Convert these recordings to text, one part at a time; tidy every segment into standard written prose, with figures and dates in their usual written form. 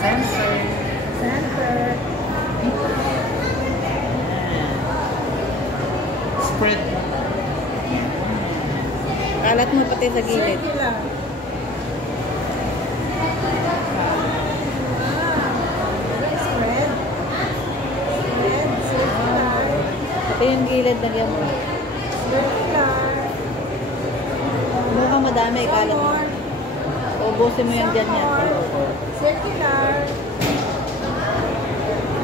Center. Center. Spread. Kalat mo pati sa gilid. Circular. Spread. Spread. Circular. Pati yung gilid na mo. Circular. Mukhang madami, Some kalat mo. more. Ubusin mo yung Some dyan yan. more. Circular.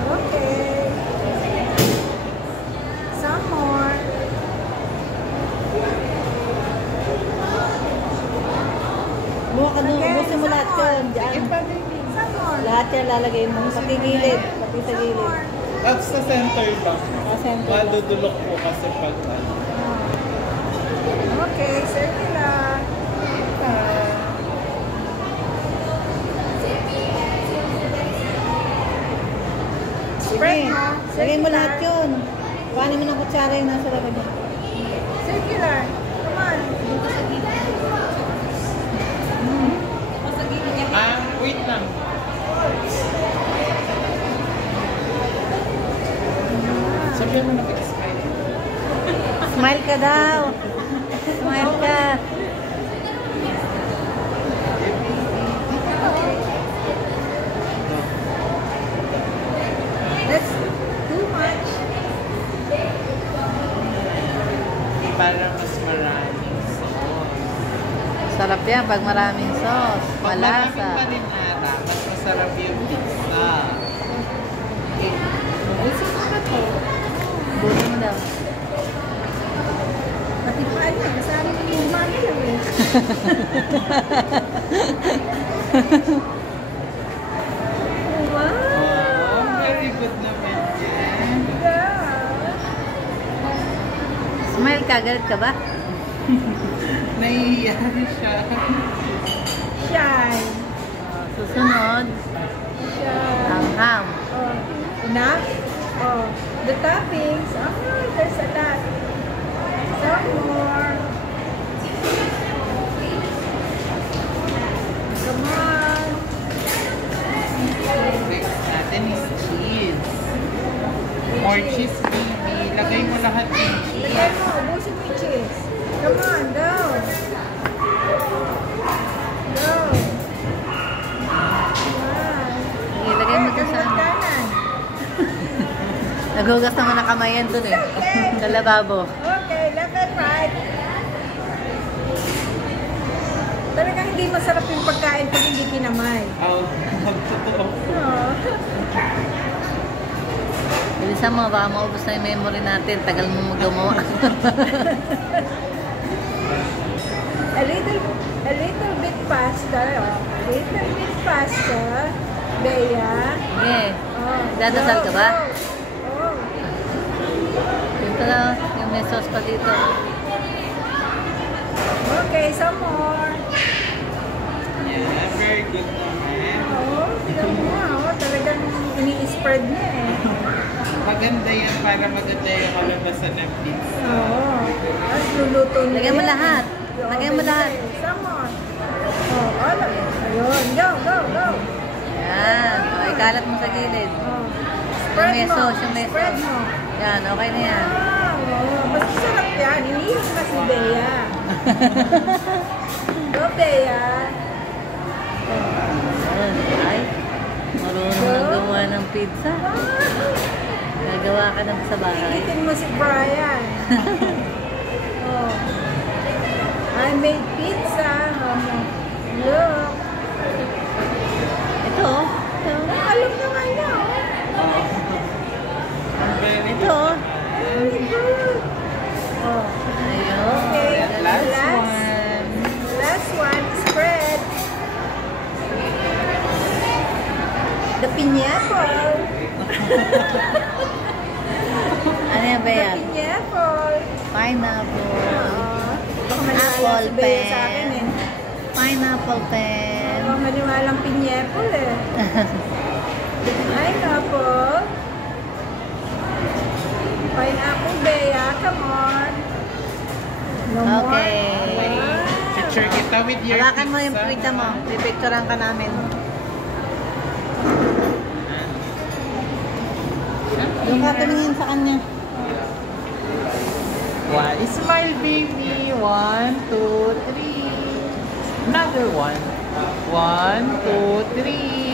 Okay. Some more. Mukha ka nung, Okay, ubusin mo lahat yun. Dyan. Some more. Lahat yan lalagay mo. Pati gilid. Pati sa Some gilid. more. At sa center lang. Center. Madudulok po kasi pag ano. Okay, circular. Spread Sige. mo. Lagay mo Circular. lahat yun. Kuhanin mo ng kutsara yung nasa laban niya. Circular. Come on. Wait lang. Sabihan mo na mag-smile. Smile ka daw. Smile ka. That's too much. Para mas maraming sauce. Sarap yan pag maraming sauce. Pag maraming Malasa. marinara, mas masarap yung pizza. Okay. Ubusin mo na to. Buto mo daw. Pati pa niya. Kasama yung umami lang eh. Wow. Oh, very good naman yan. Yeah. Smile ka. Galit ka ba? Nahihiya siya. Shine. Susunod. Shine. Ang ham. Oh. Enough? Oh. The toppings. Oh, there's a lot. Some more. Come on. Next natin is cheese. More cheese, baby. Lagay mo lahat ng cheese. Lagay mo. Ubusin mo yung cheese. Come on. Go. Go. Wow. Ilagay mo dun sa ano. kanan. Nagugas naman ang kamay yan dun eh. Sa lababo. Okay, left and right. Talagang hindi masarap yung pagkain pag hindi kinamay. Oh, totoo. Oh. Bilisan mo, baka maubos na yung memory natin. Tagal mo magawa. A little bit faster. Oh. A little bit faster. Bea. Sige. Oh. Dadasal ka ba? Go. Oh. Ito na, yung may sauce pa dito. Okay, some more. Yeah, very good naman. Oh, tignan mo. Oh, talagang ini-spread niya eh. Maganda yan para maganda yung kalabasan ng pizza. Oo. Tapos luluto niya. Lagyan mo yan. lahat. Oo, Lagyan mo lahat. Some more. Oh, all of it. Ayun. Go, go, go. Yan. O, ikalat mo sa gilid. Oh. Yung may sauce, yung may Spread sauce. mo. Yan, okay na yan. Wow. Mas sarap yan. Iniinom na si Bea. Go, Bea. Ay, marunong nang gawa ng pizza. Nagawa ka na sa bahay. Ikitin mo si Brian. Oh. I made pizza. Look. Ito, oh. Alam naman niya. Oh. Very Ito, oh. Very good. Oh. Ayun. Okay. Last Last. one. Last one, spread. The pineapple. Ano yan ba The yan? pineapple. Pineapple. Baka maniwala Apple si Bea sa pen. akin eh. Pineapple pen. Baka maniwalang pineapple eh. Pineapple. Pineapple, Bea. Come on. No more. Okay. Picture kita with your Hawakan mo yung pizza. pizza mo. Pipicturean ka namin. Yung kataningin sa kanya. One. Smile, baby. 1, 2, 3. Another one. 1, 2, 3.